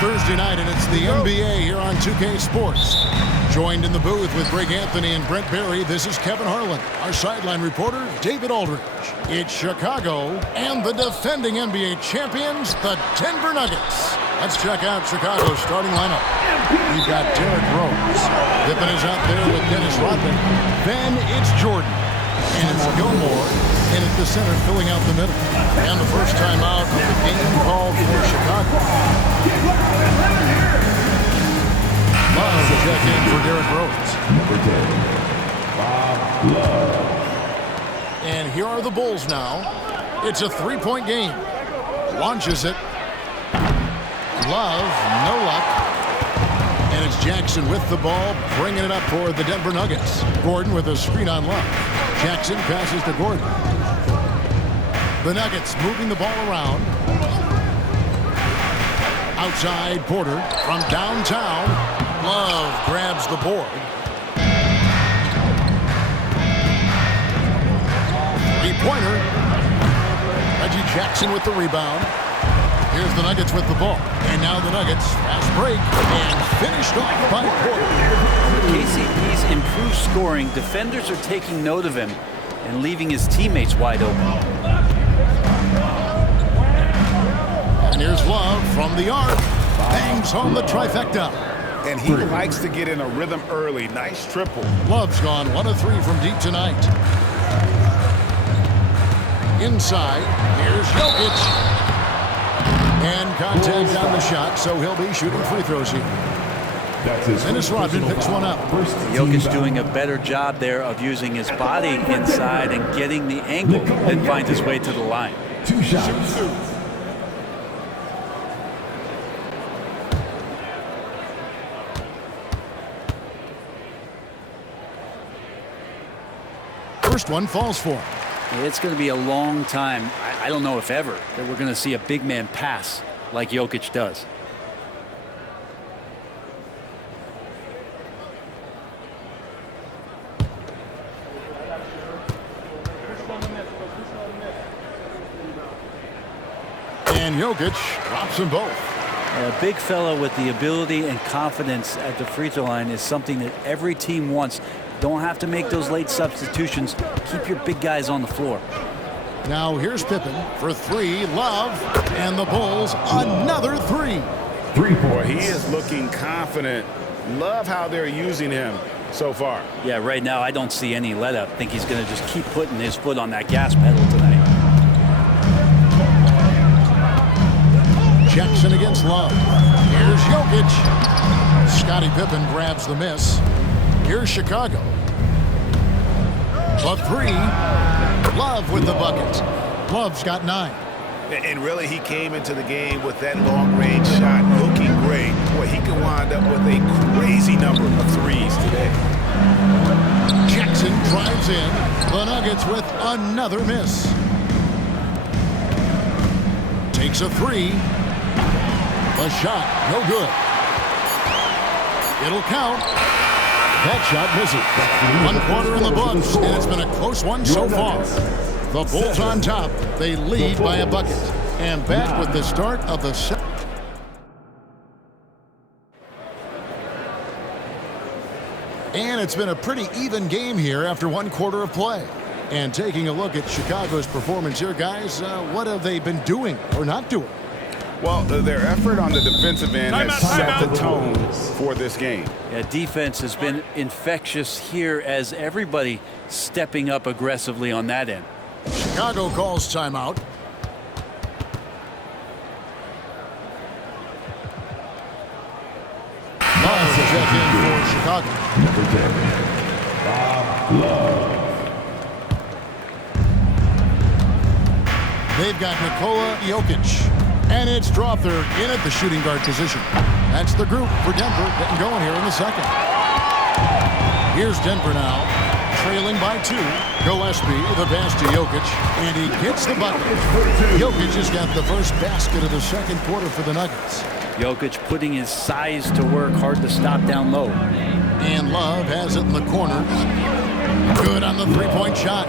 Thursday night, and it's the NBA here on 2K Sports. Joined in the booth with Greg Anthony and Brent Barry, this is Kevin Harlan. Our sideline reporter, David Aldridge. It's Chicago and the defending NBA champions, the Denver Nuggets. Let's check out Chicago's starting lineup. We've got Derrick Rose. Pippen is out there with Dennis Rodman. Then it's Jordan. And it's Gilmore in at the center, filling out the middle. And the first time out of the game called for Chicago. Love to check in for Derrick Rose. Number 10, Bob Love. And here are the Bulls now. It's a three-point game. Launches it. Love, no luck. And it's Jackson with the ball, bringing it up for the Denver Nuggets. Gordon with a screen on Love. Jackson passes to Gordon. The Nuggets moving the ball around. Outside Porter from downtown. Love grabs the board. Three-pointer. Reggie Jackson with the rebound. Here's the Nuggets with the ball. And now the Nuggets, fast break, and finished off by Porter. KCP's improved scoring. Defenders are taking note of him and leaving his teammates wide open. And here's Love from the arc. Bangs home the trifecta. And he likes to get in a rhythm early. Nice triple. Love's gone 1 of 3 from deep tonight. Inside, here's Jokic. And contact on the shot, so he'll be shooting free throws here. Dennis Rodman picks one up. Jokic doing a better job there of using his body inside and getting the angle and find his way to the line. 2 shots. First one falls for him. It's going to be a long time, I don't know if ever, that we're going to see a big man pass like Jokic does. And Jokic drops them both. A big fella with the ability and confidence at the free throw line is something that every team wants. Don't have to make those late substitutions. Keep your big guys on the floor. Now here's Pippen for 3. Love. And the Bulls, another 3. 3 points. He is looking confident. Love how they're using him so far. Yeah, right now I don't see any let up. I think he's going to just keep putting his foot on that gas pedal tonight. Jackson against Love. Here's Jokic. Scottie Pippen grabs the miss. Here's Chicago. A 3. Love with the bucket. Love's got 9. And really, he came into the game with that long-range shot looking great. Boy, he can wind up with a crazy number of threes today. Jackson drives in. The Nuggets with another miss. Takes a 3. The shot, no good. It'll count. That shot misses. 1 quarter in the books, and it's been a close one so far. The Bulls on top. They lead by a bucket. And back with the start of the second. And it's been a pretty even game here after 1 quarter of play. And taking a look at Chicago's performance here, guys, what have they been doing or not doing? Well, their effort on the defensive end has set the tone for this game. Yeah, defense has been infectious here as everybody stepping up aggressively on that end. Chicago calls timeout. Love to check in for Chicago. Number 10, Bob Love. They've got Nikola Jokic. And it's Strawther in at the shooting guard position. That's the group for Denver getting going here in the second. Here's Denver now, trailing by 2. Gillespie, the pass to Jokic, and he gets the bucket. Jokic has got the first basket of the second quarter for the Nuggets. Jokic putting his size to work, hard to stop down low. And Love has it in the corner. Good on the three-point shot.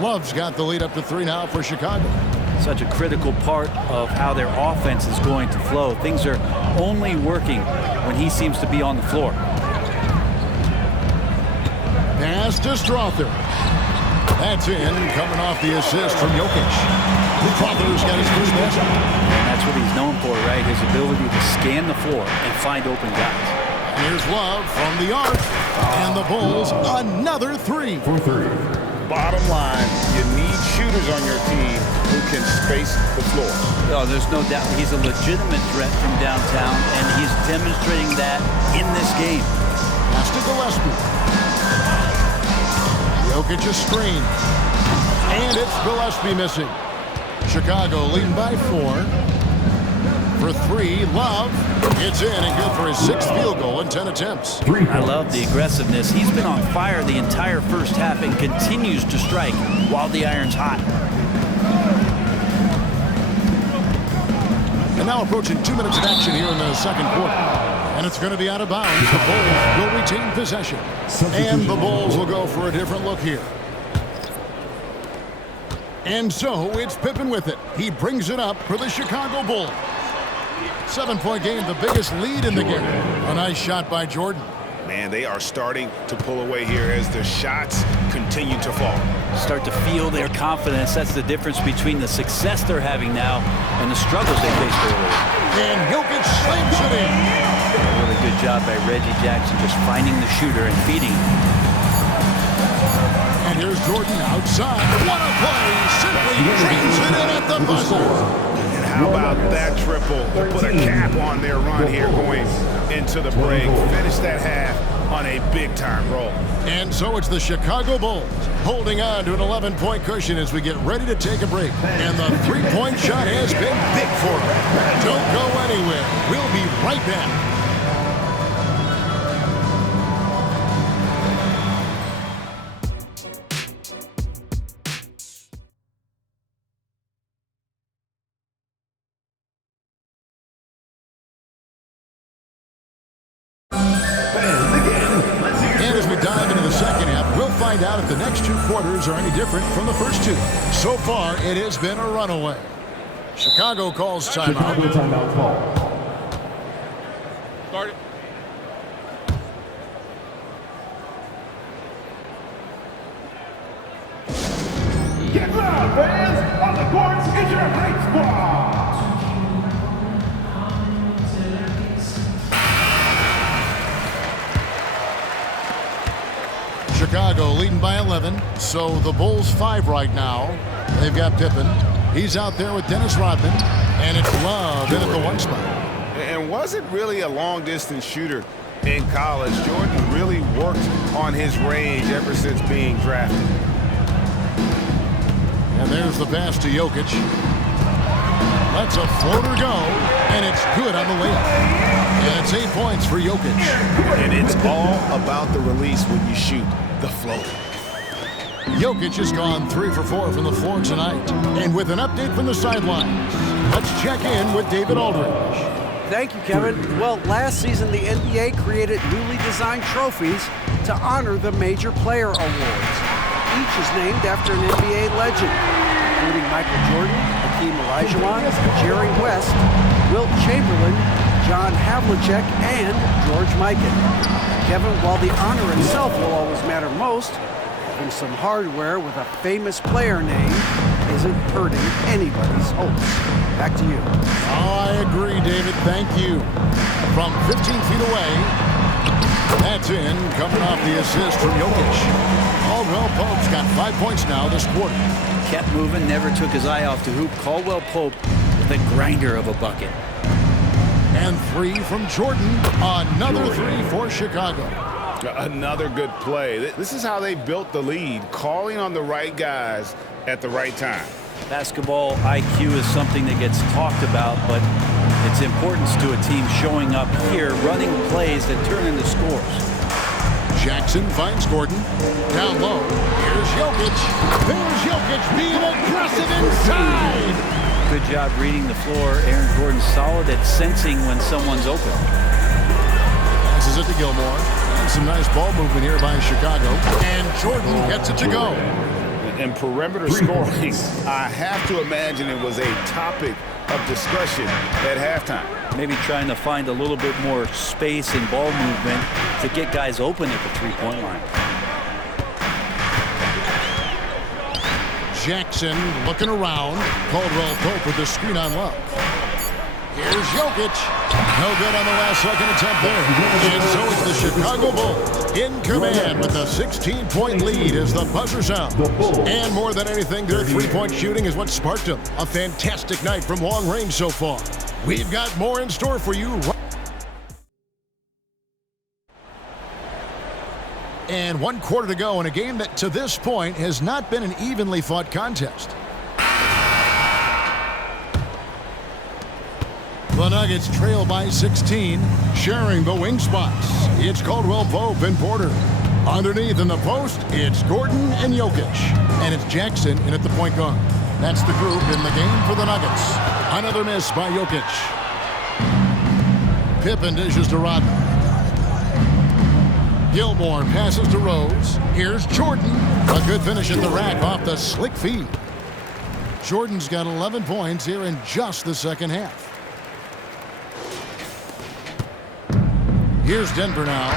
Love's got the lead up to 3 now for Chicago. such a critical part of how their offense is going to flow. Things are only working when he seems to be on the floor. Pass to Strother. That's in, coming off the assist from Jokic. Strother's got his first basket. And that's what he's known for, right? His ability to scan the floor and find open guys. And here's Love from the arc. And the Bulls, another three. For three. Bottom line, you need shooters on your team who can space the floor. Oh, there's no doubt he's a legitimate threat from downtown, and he's demonstrating that in this game. Pass to Gillespie. Jokic a screen. And it's Gillespie missing. Chicago leading by 4. For 3, Love. It's in and good for his 6th field goal in 10 attempts. I love the aggressiveness. He's been on fire the entire first half and continues to strike while the iron's hot. And now approaching 2 minutes of action here in the second quarter. And it's going to be out of bounds. The Bulls will retain possession. And the Bulls will go for a different look here. And so it's Pippen with it. He brings it up for the Chicago Bulls. 7-point game, the biggest lead in the game. A nice shot by Jordan. Man, they are starting to pull away here as the shots continue to fall. Start to feel their confidence. That's the difference between the success they're having now and the struggles they faced earlier. And Jokic slams it in. A really good job by Reggie Jackson just finding the shooter and feeding him. And here's Jordan outside. What a play. Simply drains it in at the buzzer. How about that triple? Put a cap on their run here going into the break. Finish that half on a big-time roll. And so it's the Chicago Bulls holding on to an 11-point cushion as we get ready to take a break. And the three-point shot has been big for them. Don't go anywhere. We'll be right back. Find out if the next 2 quarters are any different from the first 2. So far, it has been a runaway. Chicago calls timeout. Chicago timeout call. Start it. Get loud, fans! On the courts is your hype squad! Chicago leading by 11, so the Bulls 5 right now. They've got Pippen. He's out there with Dennis Rodman, and it's Love in at the 1 spot. And wasn't really a long-distance shooter in college. Jordan really worked on his range ever since being drafted. And there's the pass to Jokic. Lets a floater go, and it's good on the layup. And it's 8 points for Jokic. And it's all about the release when you shoot the floater. Jokic has gone 3 for 4 from the floor tonight. And with an update from the sidelines, let's check in with David Aldridge. Thank you, Kevin. Well, last season, the NBA created newly designed trophies to honor the major player awards. Each is named after an NBA legend, including Michael Jordan, Hakeem Olajuwon, Jerry West, Wilt Chamberlain, John Havlicek, and George Mikan. Kevin, while the honor itself will always matter most, having some hardware with a famous player name isn't hurting anybody's hopes. Back to you. I agree, David. Thank you. From 15 feet away, that's in, coming off the assist from Jokic. Caldwell Pope's got 5 points now this quarter. Kept moving, never took his eye off the hoop. Caldwell Pope with a grinder of a bucket. And 3 from Jordan. Another 3 for Chicago. Another good play. This is how they built the lead, calling on the right guys at the right time. Basketball IQ is something that gets talked about, but its importance to a team showing up here, running plays that turn into scores. Jackson finds Gordon. Down low. Here's Jokic. There's Jokic being aggressive inside. Good job reading the floor. Aaron Gordon solid at sensing when someone's open. Passes it to Gilmore. And some nice ball movement here by Chicago. And Jordan gets it to go. And perimeter scoring, I have to imagine it was a topic of discussion at halftime. Maybe trying to find a little bit more space and ball movement to get guys open at the three-point line. Jackson looking around. Caldwell Pope with the screen on Love. Here's Jokic. No good on the last second attempt there. And so it's the Chicago Bulls in command with a 16-point lead as the buzzer sounds. And more than anything, their three-point shooting is what sparked them. A fantastic night from long range so far. We've got more in store for you. And 1 quarter to go in a game that to this point has not been an evenly fought contest. The Nuggets trail by 16, sharing the wing spots. It's Caldwell Pope and Porter. Underneath in the post, it's Gordon and Jokic. And it's Jackson in at the point guard. That's the group in the game for the Nuggets. Another miss by Jokic. Pippen dishes to Rodman. Gilmore passes to Rose. Here's Jordan. A good finish at the rack off the slick feed. Jordan's got 11 points here in just the second half. Here's Denver now.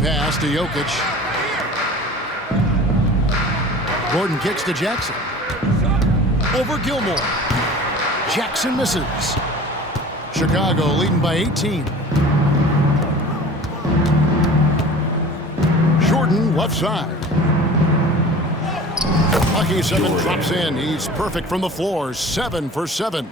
Pass to Jokic. Gordon kicks to Jackson. Over Gilmore. Jackson misses. Chicago leading by 18. Jordan left side. Lucky 7 drops in. He's perfect from the floor. 7 for 7.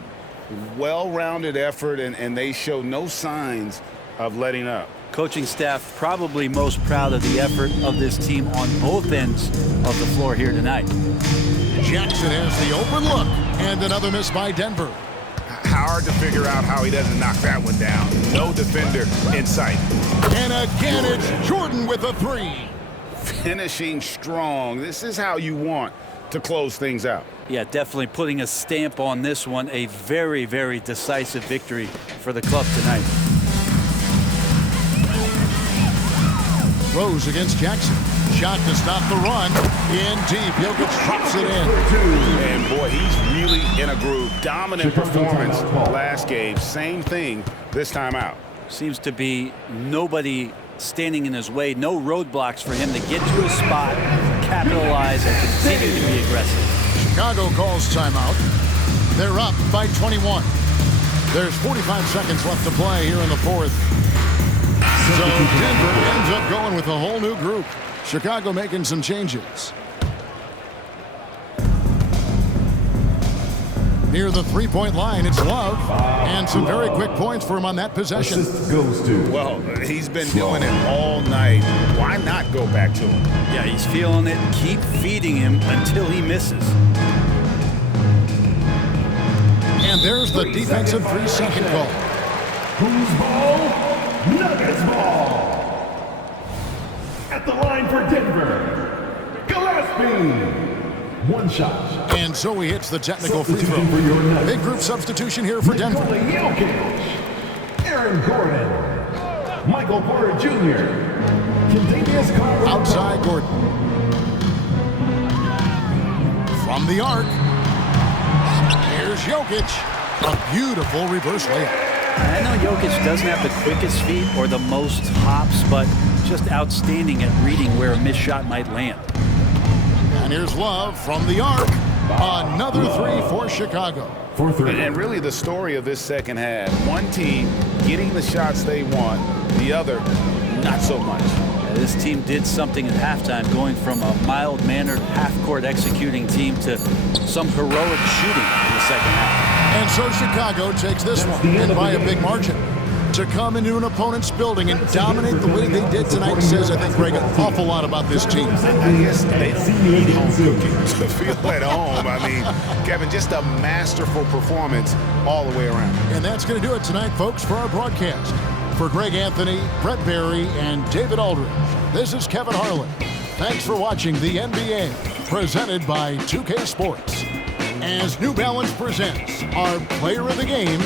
Well-rounded effort, and they show no signs of letting up. Coaching staff probably most proud of the effort of this team on both ends of the floor here tonight. Jackson has the open look, and another miss by Denver. Hard to figure out how he doesn't knock that one down. No defender in sight. And again, it's Jordan with a 3. Finishing strong. This is how you want to close things out. Yeah, definitely putting a stamp on this one. A very, very decisive victory for the club tonight. Rose against Jackson. Shot to stop the run. In deep. Jokic drops it in. And boy, he's really in a groove. Dominant performance last game. Same thing this time out. Seems to be nobody standing in his way. No roadblocks for him to get to his spot, capitalize, and continue to be aggressive. Chicago calls timeout. They're up by 21. There's 45 seconds left to play here in the fourth. So Denver ends up going with a whole new group. Chicago making some changes. Near the three-point line, it's Love. And some very quick points for him on that possession. Well, he's been doing it all night. Why not go back to him? Yeah, he's feeling it. Keep feeding him until he misses. And there's the defensive 3-second call. Whose ball? Nuggets ball. At the line for Denver, Gillespie. One shot. And so he hits the technical free throw. Big group substitution here for Denver. Jokic, Aaron Gordon, Michael Porter Jr., Kentavious Caldwell. Outside Gordon. From the arc. Here's Jokic. A beautiful reverse layup. I know Jokic doesn't have the quickest feet or the most hops, but just outstanding at reading where a missed shot might land. And here's Love from the arc. Another 3 for Chicago. And really the story of this second half. One team getting the shots they want, the other not so much. Yeah, this team did something at halftime, going from a mild-mannered half-court executing team to some heroic shooting in the second half. And so Chicago takes this one, and by a big margin. To come into an opponent's building and dominate the way they did tonight says, I think, Greg, an awful lot about this team. I guess they need home cooking to feel at home. I mean, Kevin, just a masterful performance all the way around. And that's going to do it tonight, folks, for our broadcast. For Greg Anthony, Brett Barry, and David Aldridge, this is Kevin Harlan. Thanks for watching the NBA, presented by 2K Sports. As New Balance presents our player of the game,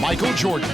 Michael Jordan.